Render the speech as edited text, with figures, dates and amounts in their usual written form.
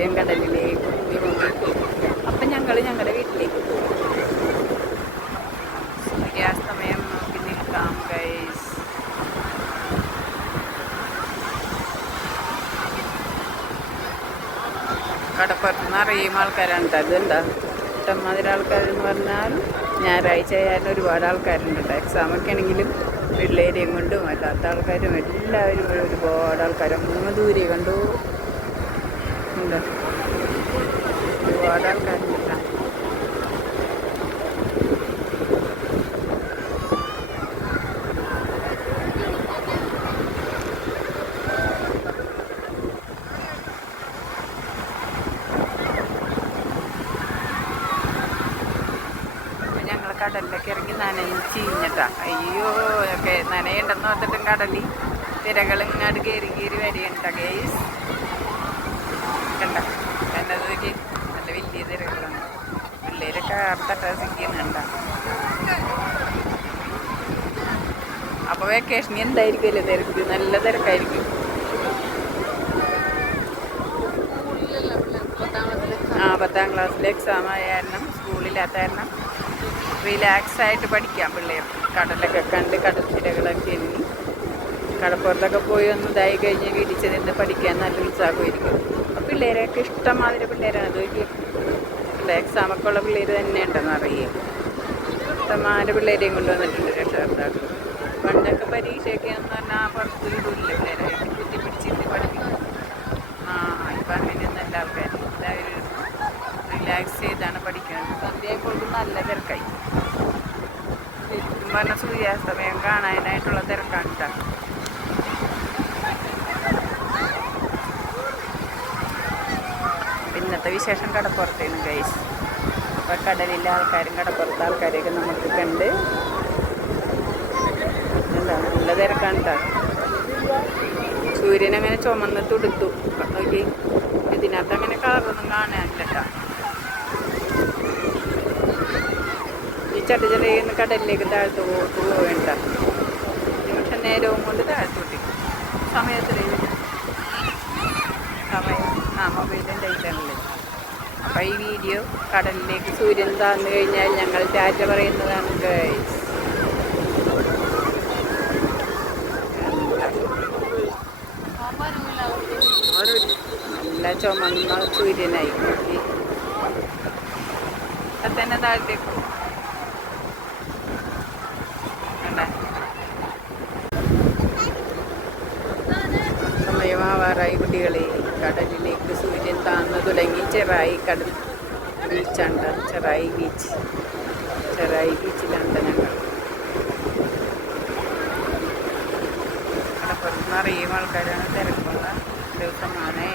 സൂര്യൻ കടലിലേക്ക് മുങ്ങി. അപ്പം ഞങ്ങൾ ഞങ്ങളുടെ വീട്ടിലേക്ക് പോകും. സൂര്യാസ്തമയം നോക്കി നിൽക്കാം ഗൈസ്. കടപ്പുറത്ത് നിറയും ആൾക്കാരാണ് കേട്ടോ. അതുണ്ടാ ഇഷ്ടംമാതിരി ആൾക്കാരെന്ന് പറഞ്ഞാൽ ഞായറാഴ്ച ആയാലും ഒരുപാട് ആൾക്കാരുണ്ട് കേട്ടോ. എക്സാമൊക്കെ ആണെങ്കിലും പിള്ളേരെയും കൊണ്ടും അല്ലാത്ത ആൾക്കാരും എല്ലാവരും ഒരുപാട് ആൾക്കാർ അങ്ങ് ദൂരെ കണ്ടു ഉണ്ട്. ഒരുപാട് ആൾക്കാരുണ്ട് കേട്ടോ. കടലിലൊക്കെ ഇറങ്ങി നനയും ചീഞ്ഞട്ടാ. അയ്യോ ഒക്കെ നനയുണ്ടെന്ന് പറഞ്ഞിട്ടും കടലിൽ തിരകൾ ഇങ്ങോട്ട് കയറി കയറി വരികയുണ്ട ഗൈസ്. കണ്ട എന്നതൊക്കെ നല്ല വലിയ തിരകളാണ്. പിള്ളേരൊക്കെ തട്ടാസിക്കുന്നുണ്ട. അപ്പോൾ വെക്കേഷൻ എന്തായിരിക്കുമല്ലേ തിരക്ക്? നല്ല തിരക്കായിരിക്കും. ആ 10ാം ക്ലാസ്സിൽ എക്സാം ആയ കാരണം സ്കൂളില്ലാത്ത കാരണം റിലാക്സായിട്ട് പഠിക്കാം പിള്ളേർ. കടലൊക്കെ കണ്ട് കടൽ തിരകളൊക്കെ എണ്ണി കടപ്പുറത്തൊക്കെ പോയി ഒന്ന് ഇതായി കഴിഞ്ഞ് വീട്ടിൽ ചെന്ന് പഠിക്കാൻ നല്ല ഉത്സാഹമായിരിക്കും. അപ്പോൾ പിള്ളേരെയൊക്കെ ഇഷ്ടംമാതിരി പിള്ളേരാണ്. അതൊക്കെ എക്സാമൊക്കെ ഉള്ള പിള്ളേർ തന്നെ ഉണ്ടെന്ന് അറിയാം. ഇഷ്ടംമാതിരി പിള്ളേരെയും കൊണ്ടുവന്നിട്ടുണ്ട് രക്ഷകർത്താക്കൾ. പണ്ടൊക്കെ പരീക്ഷയൊക്കെ എന്ന് പറഞ്ഞാൽ പുറത്ത് വിടില്ല പിള്ളേരായിട്ട് കുത്തി പിടിച്ചിട്ട് പഠിപ്പിക്കും. ഇപ്പം അങ്ങനെയൊന്നല്ല ആൾക്കാർ എല്ലാവരും റിലാക്സ് ചെയ്താണ് പഠിക്കുന്നത്. സന്ധ്യയായപ്പോൾ നല്ല തിരക്കായി. ശരിക്കും പറഞ്ഞാൽ സൂര്യാസ്തമയം കാണാനായിട്ടുള്ള തിരക്കാണ് കേട്ടോ. ഇന്നത്തെ വിശേഷം കടപ്പുറത്തേന് ഗൈസ്. അപ്പോൾ കടലിലെ ആൾക്കാരും കടപ്പുറത്തെ ആൾക്കാരെയൊക്കെ നമുക്ക് കണ്ട് എന്താ നല്ല തിരക്കാണ് കേട്ടോ. സൂര്യനങ്ങനെ ചുമന്ന് തുടുത്തു നോക്കി. ഇതിനകത്ത് അങ്ങനെ കളറൊന്നും കാണാനില്ല കേട്ടോ. ഈ ചെറിയ കടലിലേക്ക് താഴ്ത്തു പോവേണ്ട. നിമിഷം നേരവും കൊണ്ട് താഴ്ത്തോട്ടി സമയത്തിൽ സമയം മൊബൈലിൻ്റെ ഇതല്ലേ. അപ്പോൾ ഈ വീഡിയോ കടലിലേക്ക് സൂര്യൻ താഴ്ന്നു കഴിഞ്ഞാൽ ഞങ്ങൾ ടാറ്റ പറയുന്നതാണ് ഗൈസ്. നല്ല ചുമന്ന സൂര്യനായി നോക്കി. അത് തന്നെ താഴത്തേക്കും സമയമാവാറായി കുട്ടികളെ. കടലിലേക്ക് സൂര്യൻ താഴ്ന്നു തുടങ്ങി. ചെറായി കടൽ ബീച്ചുണ്ട്. ചെറായി ബീച്ചിലുണ്ട് ഞങ്ങൾ. കടപ്പുറത്ത് നിറയും ആൾക്കാരാണ്. തിരക്കുള്ള ദിവസമാണ്.